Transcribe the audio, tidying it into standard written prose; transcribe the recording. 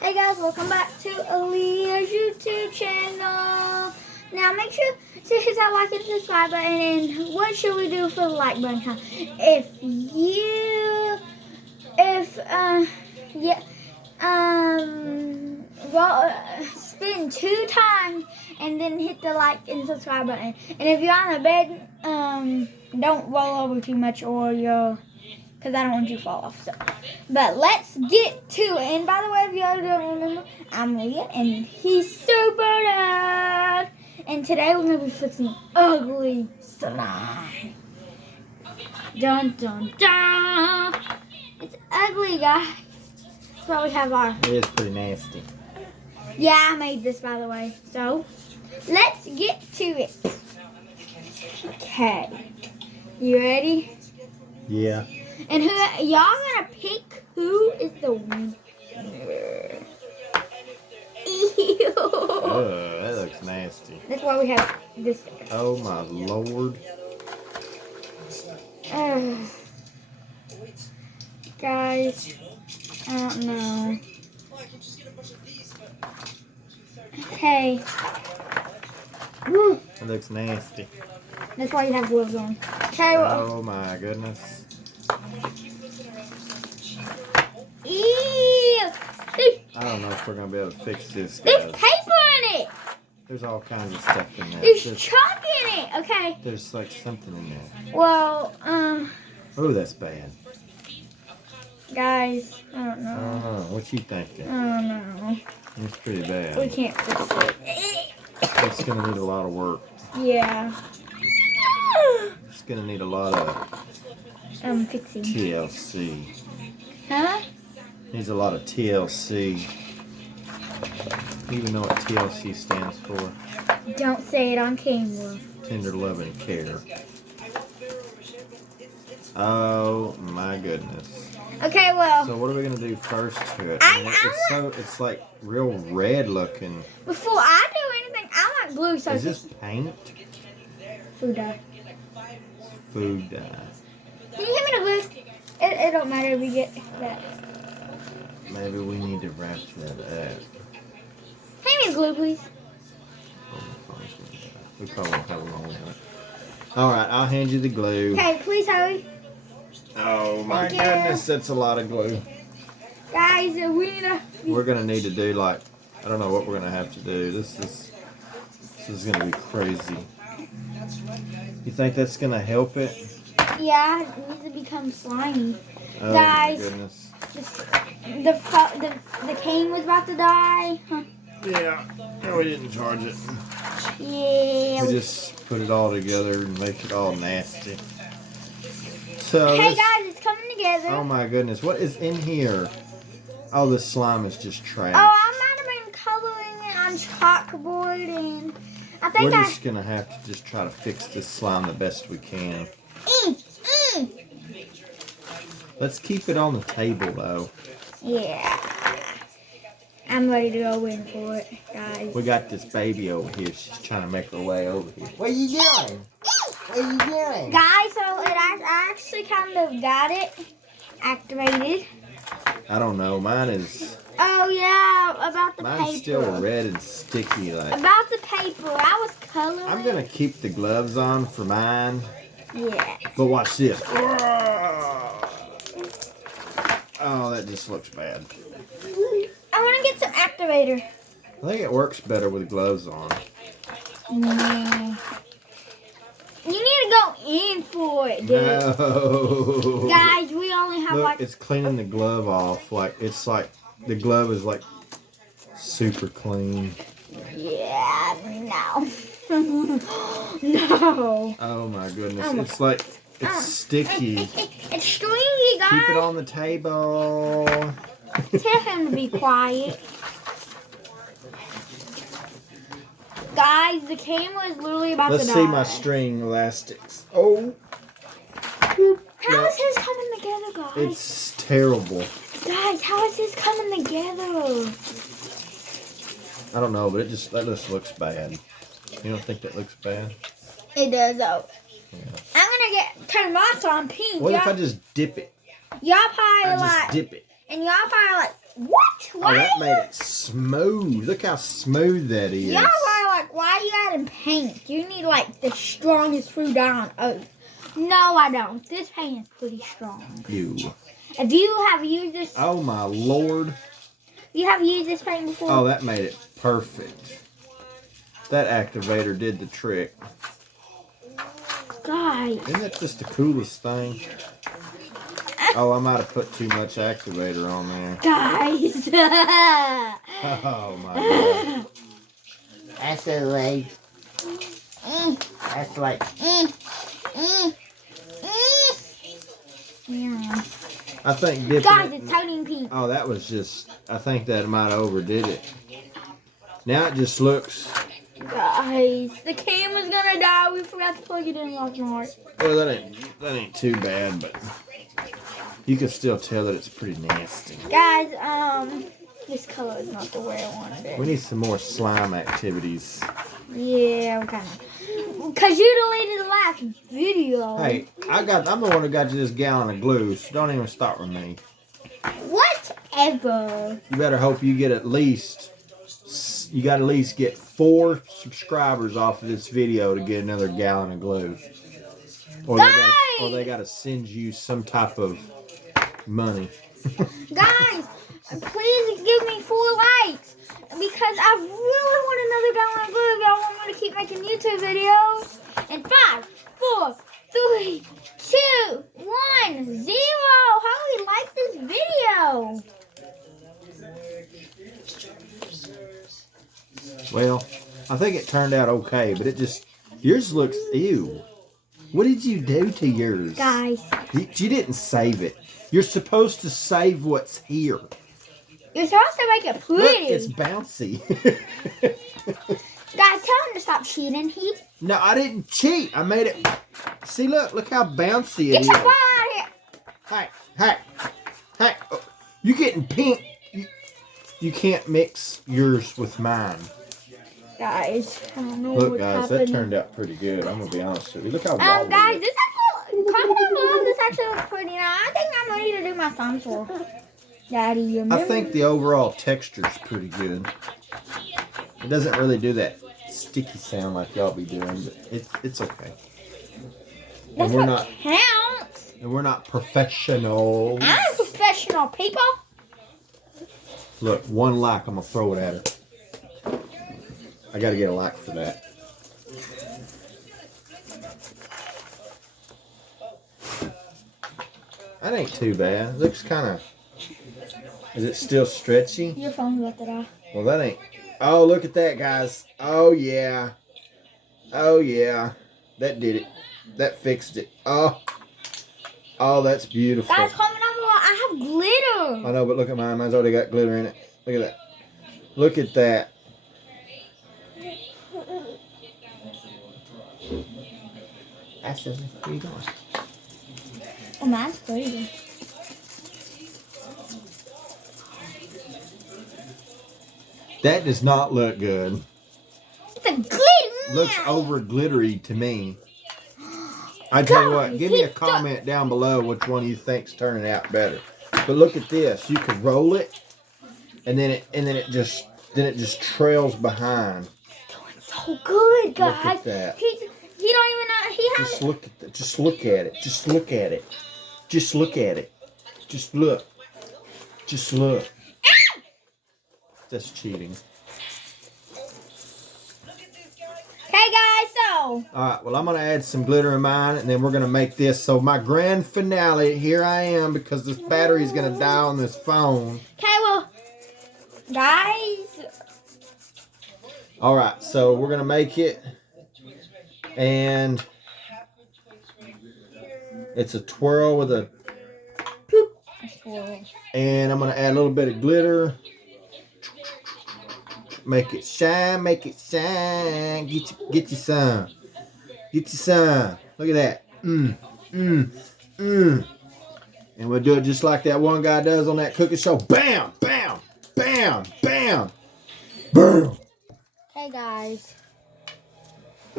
Hey guys, welcome back to Aleigha's YouTube channel. Now make sure to hit that like and subscribe button. And what should we do for the like button? Spin 2 times and then hit the like and subscribe button. And if you're on the bed, don't roll over too much or you'll, because I don't want you to fall off. So, but let's get to it. And by the way, if y'all don't remember, I'm Aleigha, and he's super dad. And today we're gonna be fixing ugly slime. Dun dun dun! It's ugly, guys. That's why we have our. It is pretty nasty. Yeah, I made this, by the way. So let's get to it. Okay, you ready? Yeah. And y'all gonna pick who is the winner. Ew. Oh, that looks nasty. That's why we have this. Oh my lord. Guys, I don't know. Okay. Woo. That looks nasty. That's why you have gloves on. Okay. Oh my goodness. Ew. I don't know if we're gonna be able to fix this, There's guys. paper in it. There's all kinds of stuff in there. There's chalk in it. Okay. There's like something in there. Well, Oh, that's bad. guys, I don't I know. don't know. What you thinking? I don't know. It's pretty We bad. can't fix it. It's gonna need a lot of work. Yeah. It's gonna need a lot of I'm fixing. TLC. Huh? Needs a lot of TLC. You even know what TLC stands for? Don't say it on camera. Tender love and care. Oh my goodness. Okay, well, So what are we gonna do first to it? I It's like real red looking. before I do anything, I want glue. So Is this paint? food dye. Food dye. Can you give me the glue? It don't matter if we get that. Maybe we need to wrap that up. Hand me the glue, please. We probably won't have long with it. Alright, I'll hand you the glue. Okay, please hurry. Oh my Thank you. goodness, that's a lot of glue. Guys, we need to... We're gonna need to do like, I don't know what we're gonna have to do. This is gonna be crazy. You think that's gonna help it? Yeah, it needs to become slimy. Oh Guys. my goodness. The cane was about to die. Huh. Yeah, no, we didn't charge it. Yeah. We just put it all together and make it all nasty. So Hey this, guys, it's coming together. oh my goodness, what is in here? Oh, this slime is just trash. Oh, I might have been coloring it on chalkboard, and I think We're just gonna have to just try to fix this slime the best we can. Let's keep it on the table though. Yeah. I'm ready to go in for it, guys. We got this baby over here. She's trying to make her way over here. What are you doing? What are you doing? Guys, so I actually kind of got it activated. I don't know. Mine is. Oh yeah, about the Mine's paper. still red and sticky. Like. About the paper, I was coloring. I'm gonna keep the gloves on for mine. Yeah. But watch this. Oh, that just looks bad. I want to get some activator. I think it works better with gloves on. Nah. You need to go in for it, dude. No. Guys, we only have Look, like... it's cleaning the glove off. Like it's like the glove is like super clean. Yeah, no. No. Oh my goodness. Oh my- It's like it's sticky. It's stringy, guys. Keep it on the table. Tell him to be quiet. Guys, the camera is literally about Let's to die. see my string elastics. Oh, How is his coming together, guys? it's terrible. Guys, how is this coming together? I don't know, but that just looks bad. You don't think that looks bad? It does, though. Yeah. I'm gonna turn mine on pink. What if I just dip it? Y'all probably I just like, dip it. and y'all probably like, What? Oh, Why? that made it smooth. Look how smooth that is. Yeah, why are you adding paint? You need like the strongest food on earth. No, I don't. This paint is pretty strong. You. If you have used this, Oh my Lord. you have used this paint before. Oh, that made it perfect. That activator did the trick. Guys. Isn't that just the coolest thing? Oh, I might have put too much activator on there. Guys. Oh my God. That's a like. That's like. Yeah. I think dipping Guys, it- it's turning pink. Oh, that was just, I think that might have overdid it. Now it just looks, Guys, the camera's gonna die. We forgot to plug it in last night. well, that ain't too bad, but you can still tell that it's pretty nasty. Guys, this color is not the way I wanted it. We need some more slime activities. Yeah, we kind of. Because you deleted the last video. Hey, I'm the one who got you this gallon of glue, so don't even start with me. Whatever. You better hope you get at least 4 subscribers off of this video to get another gallon of glue. Or they gotta send you some type of money. Guys, please give me 4 likes. Because I really want another gallon of glue if y'all want me to keep making YouTube videos. And 5, 4, 3, 2, 1, 0. Hopefully like this video. Well, I think it turned out okay, but yours looks, ew. What did you do to yours? Guys. You didn't save it. You're supposed to save what's here. You're supposed to make it pretty. Look, it's bouncy. Guys, tell him to stop cheating. No, I didn't cheat. I made it. See, look how bouncy it Get is. your butt out of here. Hey. Oh, you getting pink. You can't mix yours with mine. Guys, I don't know Look, what's guys, happening. that turned out pretty good. I'm going to be honest with you. Look how wobbly Guys, it is. this actually, comment down below, this actually looks pretty nice. I think I'm ready to do my thumbs for Daddy. You I remember? think the overall texture's pretty good. It doesn't really do that sticky sound like y'all be doing, but it's okay. That's we're what not- counts. And we're not professionals. I'm professional, people. Look, 1 like, I'm going to throw it at her. I got to get a like for that. That ain't too bad. It looks kind of... Is it still stretchy? Your phone's about to die. Well, that ain't... Oh, look at that, guys. Oh, yeah. Oh, yeah. That did it. That fixed it. Oh, that's beautiful. Guys, comment down below. I have glitter. I know, but look at mine. Mine's already got glitter in it. Look at that. Look at that. That's just where you going? Oh, mine's crazy. That does not look good. It's a glitter. Looks over glittery to me. I tell you what, give me a comment down below which one you think's turning out better. But look at this. You could roll it, and then it just trails behind. Doing so good, guys. Look at that. He don't even know. He has. Just look at that. Just look at it. Just look at it. Just look at it. Just look. Just look. That's cheating. Hey guys, so Alright, well I'm going to add some glitter in mine and then we're going to make this. So my grand finale, here I am because this battery's going to die on this phone. okay, well, guys, Alright, so we're going to make it. And it's a twirl with a poop. And I'm going to add a little bit of glitter. Make it shine, make it shine. Get you some. Get you some. Look at that. And we'll do it just like that one guy does on that cooking show. Bam, bam, bam, bam, bam. hey guys.